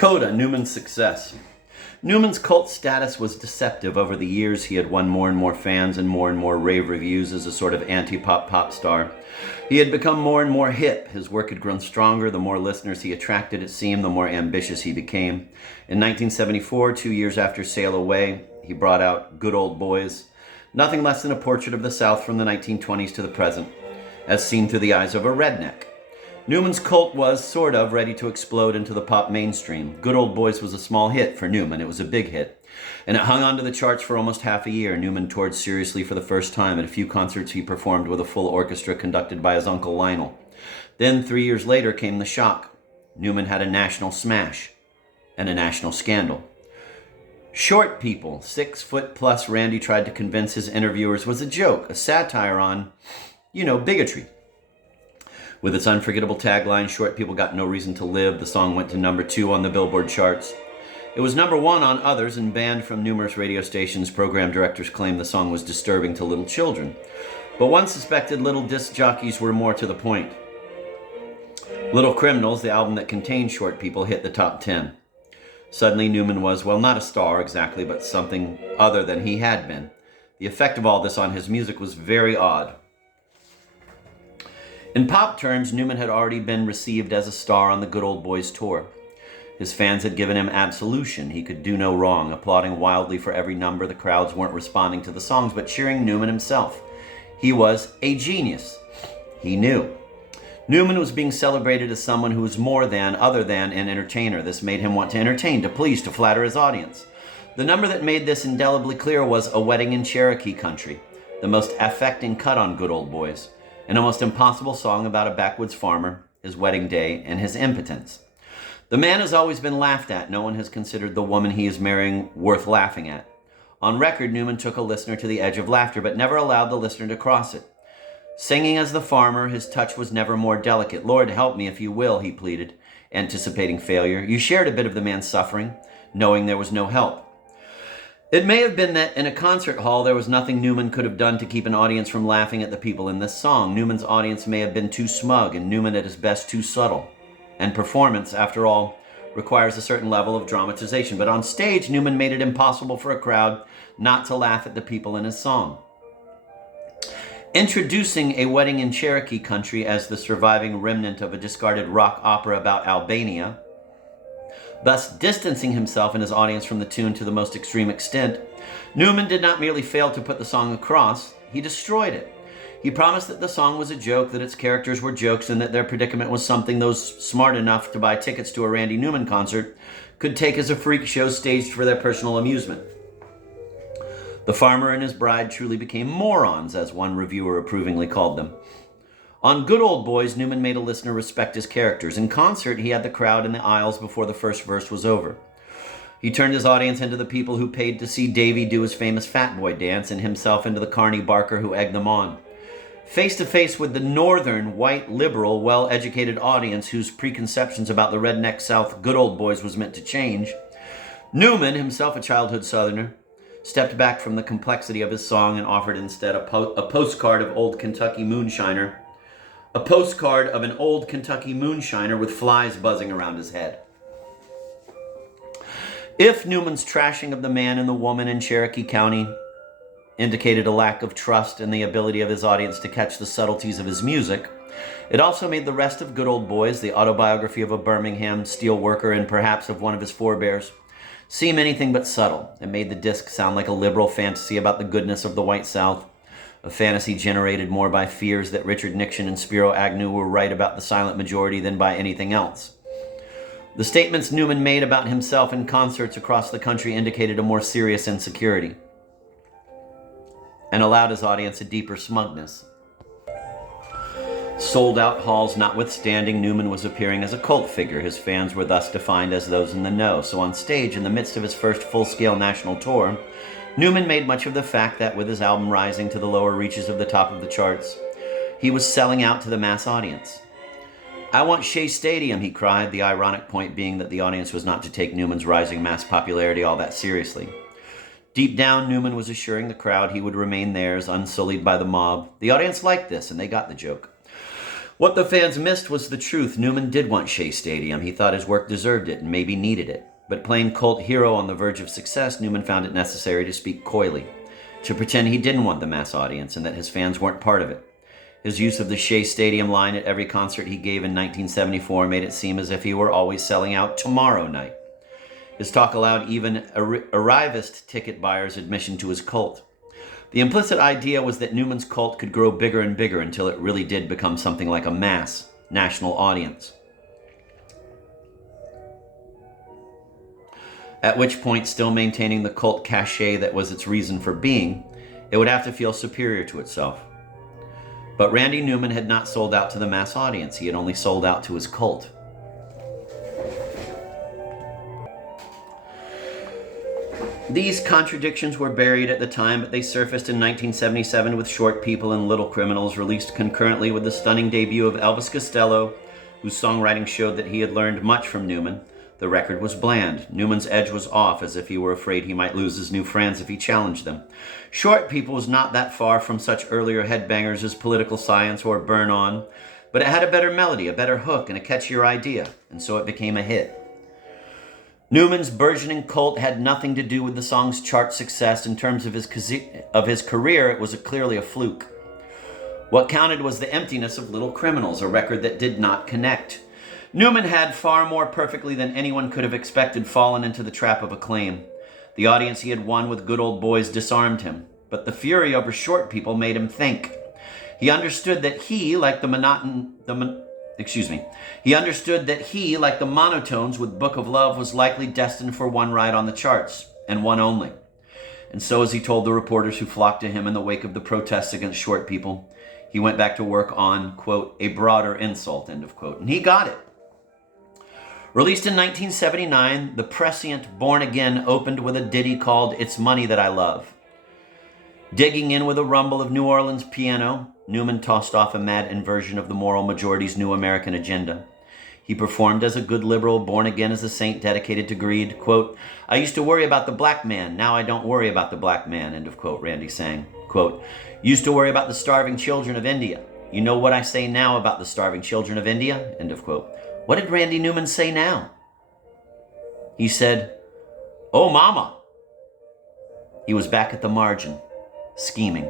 Coda, Newman's success. Newman's cult status was deceptive. Over the years, he had won more and more rave reviews as a sort of anti-pop pop star. He had become more and more hip. His work had grown stronger. The more listeners he attracted, it seemed, the more ambitious he became. In 1974, 2 years after Sail Away, he brought out Good Old Boys, nothing less than a portrait of the South from the 1920s to the present, as seen through the eyes of a redneck. Newman's cult was, sort of, ready to explode into the pop mainstream. Good Old Boys was a small hit for Newman. It was a big hit. And it hung onto the charts for almost half a year. Newman toured seriously for the first time. At a few concerts, he performed with a full orchestra conducted by his uncle Lionel. Then, 3 years later, came the shock. Newman had a national smash and a national scandal. Short people, 6 foot plus, Randy tried to convince his interviewers was a joke, a satire on, bigotry. With its unforgettable tagline, Short People Got No Reason to Live, the song went to number 2 on the Billboard charts. It was number 1 on others and banned from numerous radio stations. Program directors claimed the song was disturbing to little children. But one suspected little disc jockeys were more to the point. Little Criminals, the album that contained Short People, hit the top 10. Suddenly Newman was, well, not a star exactly, but something other than he had been. The effect of all this on his music was very odd. In pop terms, Newman had already been received as a star on the Good Old Boys tour. His fans had given him absolution. He could do no wrong, applauding wildly for every number. The crowds weren't responding to the songs, but cheering Newman himself. He was a genius. He knew. Newman was being celebrated as someone who was more than, other than, an entertainer. This made him want to entertain, to please, to flatter his audience. The number that made this indelibly clear was A Wedding in Cherokee Country, the most affecting cut on Good Old Boys. An almost impossible song about a backwoods farmer, his wedding day, and his impotence. The man has always been laughed at. No one has considered the woman he is marrying worth laughing at. On record, Newman took a listener to the edge of laughter, but never allowed the listener to cross it. Singing as the farmer, his touch was never more delicate. Lord, help me if you will, he pleaded, anticipating failure. You shared a bit of the man's suffering, knowing there was no help. It may have been that in a concert hall there was nothing Newman could have done to keep an audience from laughing at the people in this song. Newman's audience may have been too smug, and Newman at his best too subtle. And performance, after all, requires a certain level of dramatization. But on stage, Newman made it impossible for a crowd not to laugh at the people in his song. Introducing A Wedding in Cherokee Country as the surviving remnant of a discarded rock opera about Albania, thus distancing himself and his audience from the tune to the most extreme extent, Newman did not merely fail to put the song across, he destroyed it. He promised that the song was a joke, that its characters were jokes, and that their predicament was something those smart enough to buy tickets to a Randy Newman concert could take as a freak show staged for their personal amusement. The farmer and his bride truly became morons, as one reviewer approvingly called them. On Good Old Boys, Newman made a listener respect his characters. In concert, he had the crowd in the aisles before the first verse was over. He turned his audience into the people who paid to see Davy do his famous Fat Boy dance, and himself into the carny barker who egged them on. Face to face with the northern, white, liberal, well-educated audience whose preconceptions about the redneck South Good Old Boys was meant to change, Newman, himself a childhood Southerner, stepped back from the complexity of his song and offered instead a postcard of an old Kentucky moonshiner with flies buzzing around his head. If Newman's trashing of the man and the woman in Cherokee County indicated a lack of trust in the ability of his audience to catch the subtleties of his music, it also made the rest of Good Old Boys, the autobiography of a Birmingham steel worker and perhaps of one of his forebears, seem anything but subtle. It made the disc sound like a liberal fantasy about the goodness of the white South, a fantasy generated more by fears that Richard Nixon and Spiro Agnew were right about the silent majority than by anything else. The statements Newman made about himself in concerts across the country indicated a more serious insecurity and allowed his audience a deeper smugness. Sold-out halls notwithstanding, Newman was appearing as a cult figure. His fans were thus defined as those in the know. So on stage, in the midst of his first full-scale national tour, Newman made much of the fact that with his album rising to the lower reaches of the top of the charts, he was selling out to the mass audience. "I want Shea Stadium," he cried, the ironic point being that the audience was not to take Newman's rising mass popularity all that seriously. Deep down, Newman was assuring the crowd he would remain theirs, unsullied by the mob. The audience liked this, and they got the joke. What the fans missed was the truth. Newman did want Shea Stadium. He thought his work deserved it and maybe needed it. But playing cult hero on the verge of success, Newman found it necessary to speak coyly, to pretend he didn't want the mass audience and that his fans weren't part of it. His use of the Shea Stadium line at every concert he gave in 1974 made it seem as if he were always selling out tomorrow night. His talk allowed even arrivist ticket buyers admission to his cult. The implicit idea was that Newman's cult could grow bigger and bigger until it really did become something like a mass, national audience. At which point, still maintaining the cult cachet that was its reason for being, it would have to feel superior to itself. But Randy Newman had not sold out to the mass audience. He had only sold out to his cult. These contradictions were buried at the time, but they surfaced in 1977 with Short People and Little Criminals, released concurrently with the stunning debut of Elvis Costello, whose songwriting showed that he had learned much from Newman. The record was bland. Newman's edge was off, as if he were afraid he might lose his new friends if he challenged them. Short People was not that far from such earlier headbangers as Political Science or Burn On, but it had a better melody, a better hook, and a catchier idea, and so it became a hit. Newman's burgeoning cult had nothing to do with the song's chart success. In terms of his career, it was clearly a fluke. What counted was the emptiness of Little Criminals, a record that did not connect. Newman had, far more perfectly than anyone could have expected, fallen into the trap of acclaim. The audience he had won with Good Old Boys disarmed him, but the fury over Short People made him think. He understood that he, like the monotones with Book of Love, was likely destined for one ride on the charts, and one only. And so, as he told the reporters who flocked to him in the wake of the protests against Short People, he went back to work on, quote, a broader insult, end of quote. And he got it. Released in 1979, the prescient Born Again opened with a ditty called It's Money That I Love. Digging in with a rumble of New Orleans piano, Newman tossed off a mad inversion of the moral majority's new American agenda. He performed as a good liberal, born again as a saint dedicated to greed. Quote, I used to worry about the black man, now I don't worry about the black man, end of quote, Randy sang. Quote, used to worry about the starving children of India. You know what I say now about the starving children of India, end of quote. What did Randy Newman say now? He said, oh mama. He was back at the margin, scheming.